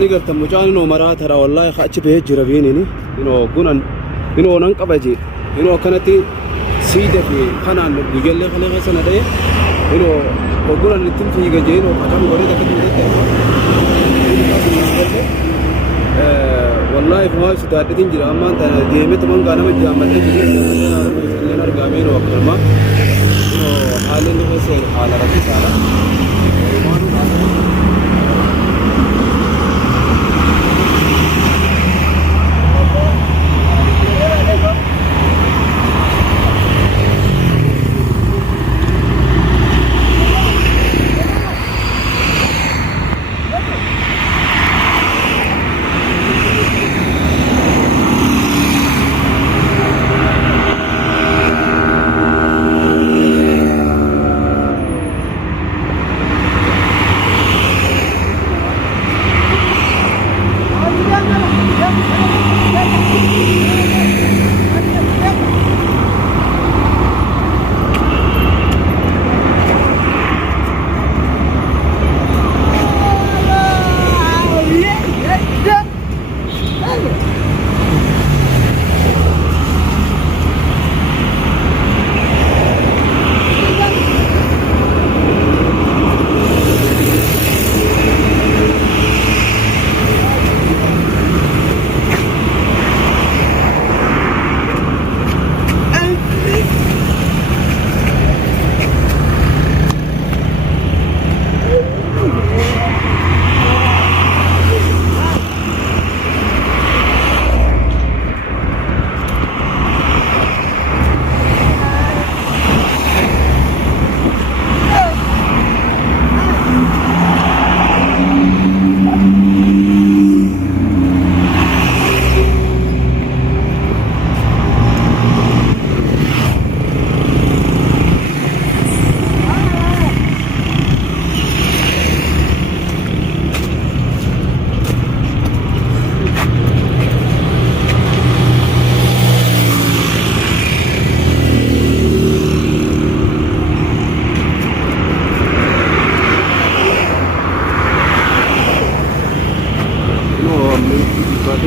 ni garta mucaan inoo maraa tara wallahi achi bee jira biinini inoo gunan inoo nan qabaje inoo kanatti siida fi kanaan gujallee kale sana dhaye inoo gunan ittiin fiiga je inoo qacam godhe takka jirte wallahi fawaa sitaadhitin jira ammaan tana deemee tuman gaanama jaammadhe jira argamee inoo akkarma inoo haalli inni keessa haala rakkisaadha.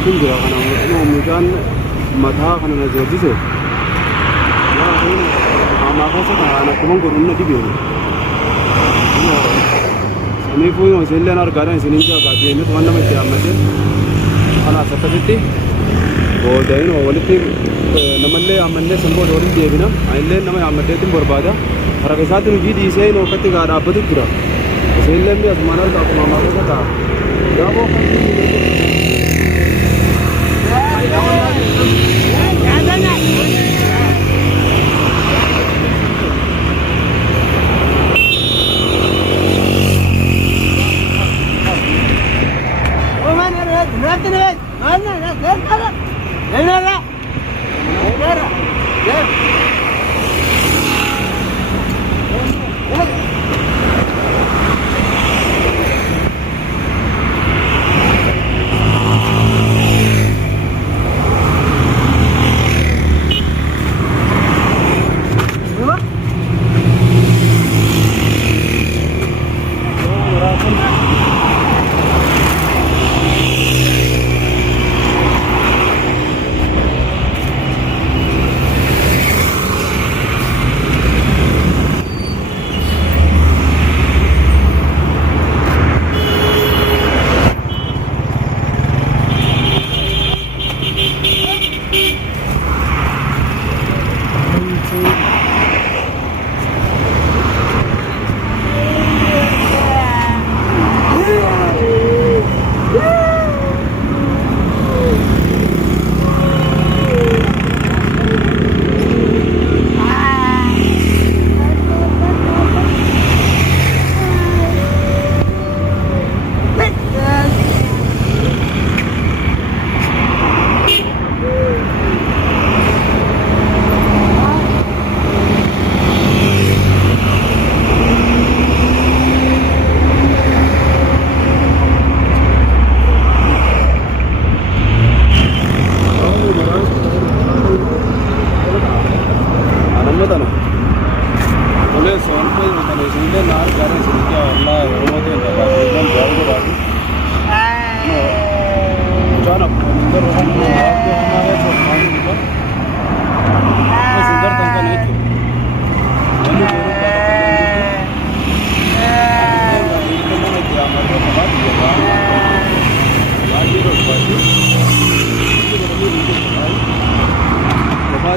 Kun jira kana mucaan mataa kana na zeedise ama kasa kana kuma gurun na dibe ni fu yo selle na argana sinin ja ka deeme to wanna mate amate ana sakati boda ino waliti namalle amanne sambo dori deebina aille nama amate tin borbada harage saatu gidi sei no katti ga abadu jira selle mi asmana ka kuma ma ka ta dabo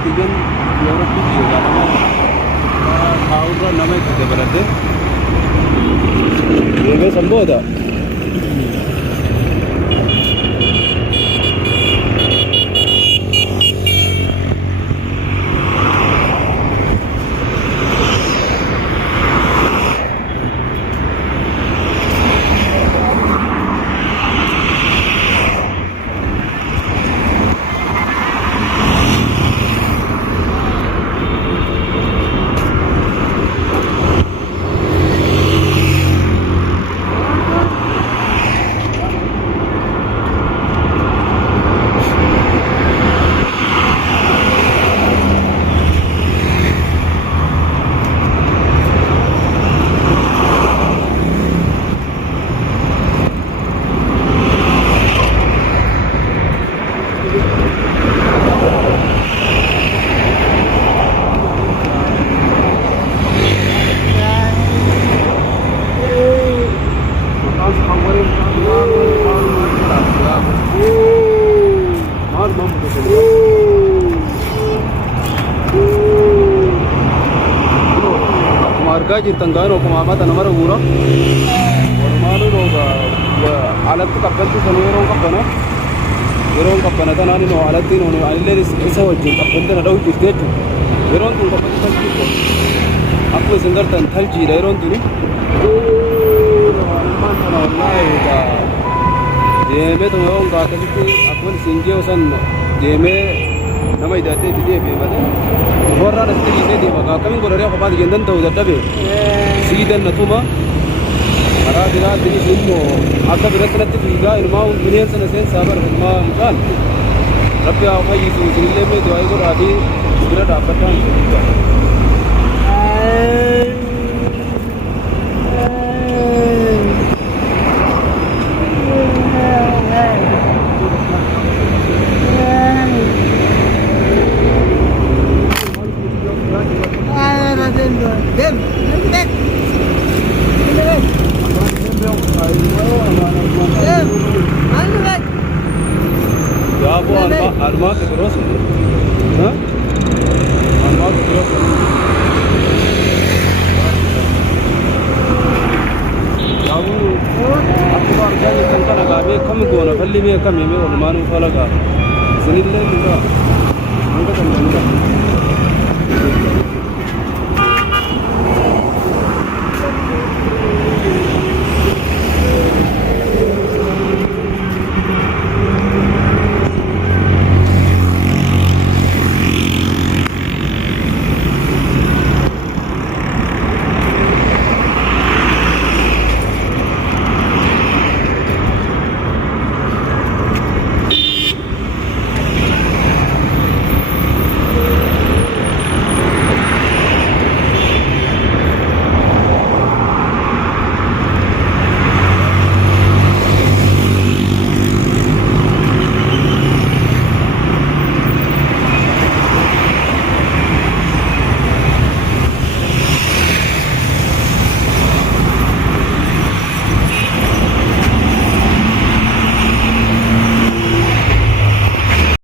diyan Europe ki nama kaura nama itu berarti ini samboda argaa jirtan gaan akkuma amata nama ruura walumaanu rooba alatti qabbantu kan yeroon qabbana tanaan inoo alatti inoo anillee isa wajjin qabbante na dha'u jirti jechuudha yeroon tun qabbatu taljiidha akkuma isin gartan taljiidha yeroon tuni walumaan tana wallaahi deemee tuma yoon gaatasitti akkuma isin jee osan deemee nama hidhatee itti deebi'e malee warraan asitti dhiisee deema akkamiin godhanii akka baatu jennan ta'uu dadhabe siidan natuma karaa biraatiinis immoo akka biratti natti fiigaa ilmaa bineensa na seensaa bara ilmaa mucaan rabbi haa fayyisu isinillee mee du'aa godhaatii bira dhaabbadhaan Alma ke terus, ha? Alma ke terus. Aku harga ni tentang agak kami guna, kali ni kami orang mana ufalaga.